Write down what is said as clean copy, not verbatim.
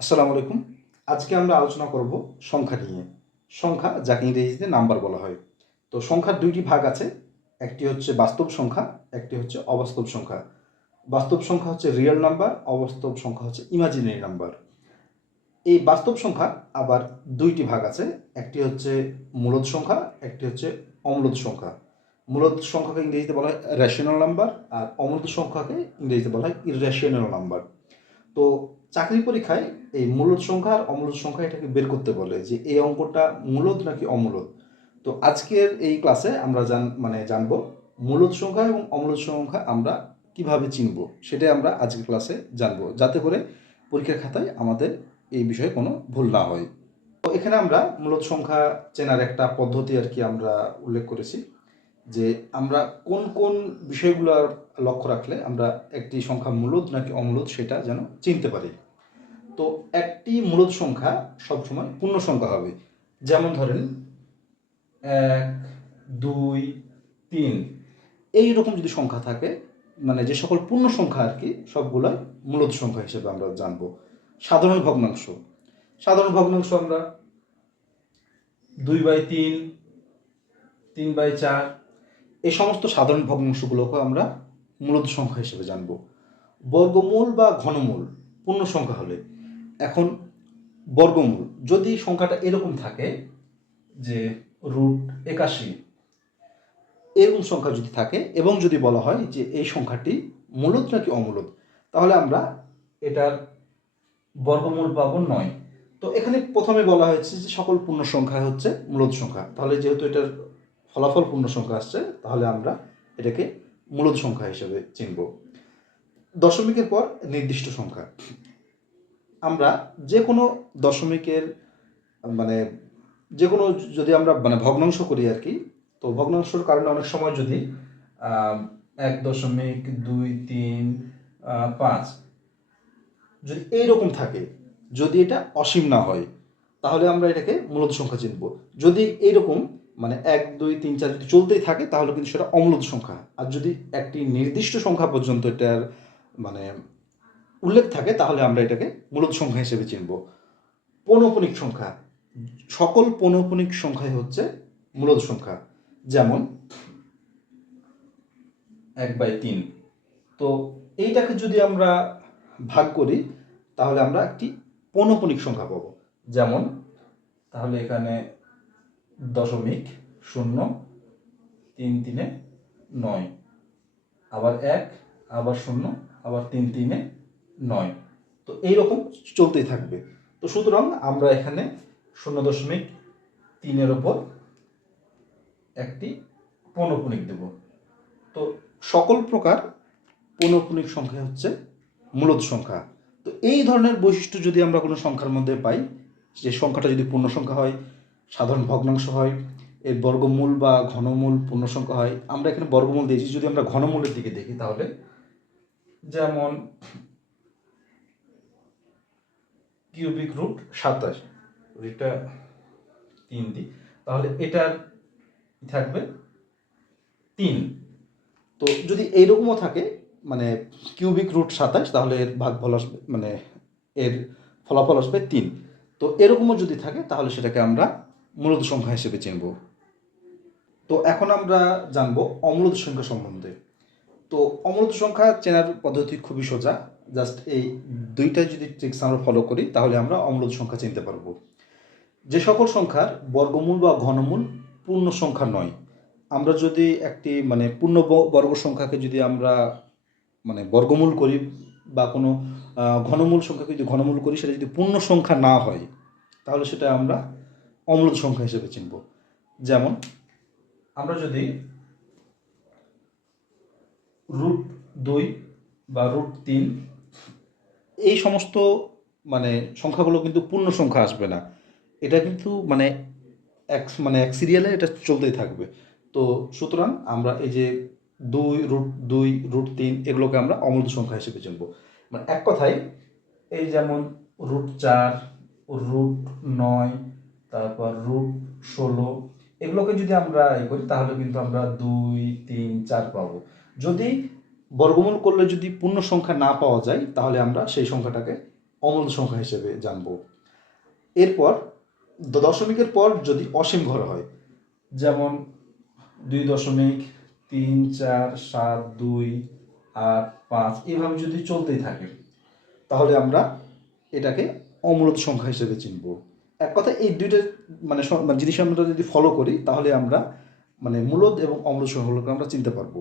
আসসালামু আলাইকুম। আজকে আমরা আলোচনা করব সংখ্যা নিয়ে। সংখ্যা যাকে ইংরেজিতে নাম্বার বলা হয়। তো সংখ্যার ২ টি ভাগ আছে। একটি হচ্ছে বাস্তব সংখ্যা, একটি হচ্ছে অবাস্তব সংখ্যা। বাস্তব সংখ্যা হচ্ছে রিয়াল নাম্বার, অবাস্তব সংখ্যা হচ্ছে ইমাজিনারি নাম্বার। এই বাস্তব সংখ্যা আবার ২ টি ভাগ আছে। একটি হচ্ছে মূলদ সংখ্যা, একটি হচ্ছে অমূলদ সংখ্যা। মূলদ সংখ্যাকে ইংরেজিতে বলা হয় রেশনাল নাম্বার, আর অমূলদ সংখ্যাকে ইংরেজিতে বলা হয় ইররেশনাল নাম্বার। তো চাকরির পরীক্ষায় এই মূলদ সংখ্যা আর অমূলদ সংখ্যা এটাকে বের করতে বলে যে এই অঙ্কটা মূলদ নাকি অমূলদ। তো আজকের এই ক্লাসে আমরা জানবো মূলদ সংখ্যা এবং অমূলদ সংখ্যা আমরা কিভাবে চিনব সেটাই আমরা আজকের ক্লাসে জানবো, যাতে করে পরীক্ষার খাতায় আমাদের এই বিষয়ে কোনো ভুল না হয়। তো এখানে আমরা মূলদ সংখ্যা চেনার একটা পদ্ধতি আর কি আমরা উল্লেখ করেছি, যে আমরা কোন কোন বিষয়গুলো লক্ষ্য রাখলে আমরা একটি সংখ্যা মূলদ নাকি অমূলদ সেটা যেন চিনতে পারি। তো একটি মূলদ সংখ্যা সবসময় পূর্ণ সংখ্যা হবে। যেমন ধরেন ১, ২, ৩ এইরকম যদি সংখ্যা থাকে, মানে যে সকল পূর্ণ সংখ্যা আর কি সবগুলাই মূলদ সংখ্যা হিসেবে আমরা জানবো। সাধারণ ভগ্নাংশ, সাধারণ ভগ্নাংশ আমরা ২/৩, ৩/৪ এই সমস্ত সাধারণ ভগ্নাংশগুলোকে আমরা মূলদ সংখ্যা হিসেবে জানব। বর্গমূল বা ঘনমূল পূর্ণ সংখ্যা হলে, এখন বর্গমূল যদি সংখ্যাটা এরকম থাকে যে √৮১ এরকম সংখ্যা যদি থাকে এবং যদি বলা হয় যে এই সংখ্যাটি মূলদ নাকি অমূলদ, তাহলে আমরা এটার বর্গমূল পাবো ৯। তো এখানে প্রথমে বলা হয়েছে যে সকল পূর্ণ সংখ্যা হচ্ছে মূলদ সংখ্যা, তাহলে যেহেতু এটার ফলাফল পূর্ণ সংখ্যা আসছে তাহলে আমরা এটাকে মূলদ সংখ্যা হিসেবে চিনব। দশমিকের পর নির্দিষ্ট সংখ্যা, আমরা যে কোনো দশমিকের মানে যে কোনো যদি আমরা ভগ্নাংশ করি আর কি, তো ভগ্নাংশের কারণে অনেক সময় যদি ১.২৩৫ যদি এইরকম থাকে, যদি এটা অসীম না হয়, তাহলে আমরা এটাকে মূলদ সংখ্যা চিনব। যদি এইরকম ১ ২ ৩ ৪ যদি চলতেই থাকে তাহলে কিন্তু সেটা অমূলদ সংখ্যা। আর যদি একটি নির্দিষ্ট সংখ্যা পর্যন্ত এটার মানে উল্লেখ থাকে তাহলে আমরা এটাকে মূলদ সংখ্যা হিসেবে চিনব। পৌনঃপুনিক সংখ্যা, সকল পৌনঃপুনিক সংখ্যাই হচ্ছে মূলদ সংখ্যা। যেমন ১/৩। তো এইটাকে যদি আমরা ভাগ করি তাহলে আমরা একটি পৌনঃপুনিক সংখ্যা পাবো। যেমন তাহলে এখানে 0.033-9, আবার ১, আবার 0, আবার 3-3-9। তো এইরকম চলতেই থাকবে। তো সুতরাং আমরা এখানে 0.3-এর ওপর একটি পৌনঃপুনিক দেব। তো সকল প্রকার পৌনঃপুনিক সংখ্যা হচ্ছে মূলদ সংখ্যা। তো এই ধরনের বৈশিষ্ট্য যদি আমরা কোনো সংখ্যার মধ্যে পাই, যে সংখ্যাটা যদি পূর্ণ সংখ্যা হয়, সাধারণ ভগ্নাংশ হয়, এর বর্গমূল বা ঘনমূল পূর্ণ সংখ্যা হয়, আমরা এখানে বর্গমূল দিয়েছি। যদি আমরা ঘনমূলের দিকে দেখি তাহলে যেমন কিউবিক রুট ২৭, এটা ৩ দিই, তাহলে এটার থাকবে ৩। তো যদি এইরকমও থাকে কিউবিক রুট ২৭, তাহলে এর ভাগফল আসবে এর ফলাফল আসবে ৩। তো এরকমও যদি থাকে তাহলে সেটাকে আমরা মূলদ সংখ্যা হিসেবে চিনব। তো এখন আমরা জানবো অমূলদ সংখ্যা সম্বন্ধে। তো অমূলদ সংখ্যা চেনার পদ্ধতি খুবই সোজা। জাস্ট এই দুইটা যদি ট্রিক্স আমরা ফলো করি তাহলে আমরা অমূলদ সংখ্যা চিনতে পারবো। যে সকল সংখ্যার বর্গমূল বা ঘনমূল পূর্ণ সংখ্যা নয়, আমরা যদি একটি পূর্ণ বর্গ সংখ্যাকে যদি আমরা বর্গমূল করি বা কোনো ঘনমূল সংখ্যাকে যদি ঘনমূল করি, সেটা যদি পূর্ণ সংখ্যা না হয় তাহলে সেটা আমরা অমূলদ সংখ্যা হিসেবে চিনব। যেমন আমরা যদি √২ বা √৩ এই সমস্ত সংখ্যাগুলো কিন্তু পূর্ণ সংখ্যা আসবে না। এটা কিন্তু এক সিরিয়ালে এটা চলতেই থাকবে। তো সুতরাং আমরা এই যে ২, √৩ এগুলোকে আমরা অমূলদ সংখ্যা হিসেবে চিনব। এক কথায় এই যেমন √৪, √৯, তারপর √১৬ এগুলোকে যদি আমরা করি তাহলে কিন্তু আমরা ২, ৩, ৪ পাবো। যদি বর্গমূল করলে যদি পূর্ণ সংখ্যা না পাওয়া যায় তাহলে আমরা সেই সংখ্যাটাকে অমূলদ সংখ্যা হিসেবে জানবো। এরপর দশমিকের পর যদি অসীম ঘর হয়, যেমন 2.3, 4, 7, 2, 8, 5 এভাবে যদি চলতেই থাকে, তাহলে আমরা এটাকে অমূলদ সংখ্যা হিসেবে চিনব। এক কথা এই দুইটা জিনিস আমরা যদি ফলো করি, তাহলে আমরা মূলদ এবং অমূলদ সংখ্যাগুলোকে আমরা চিনতে পারবো।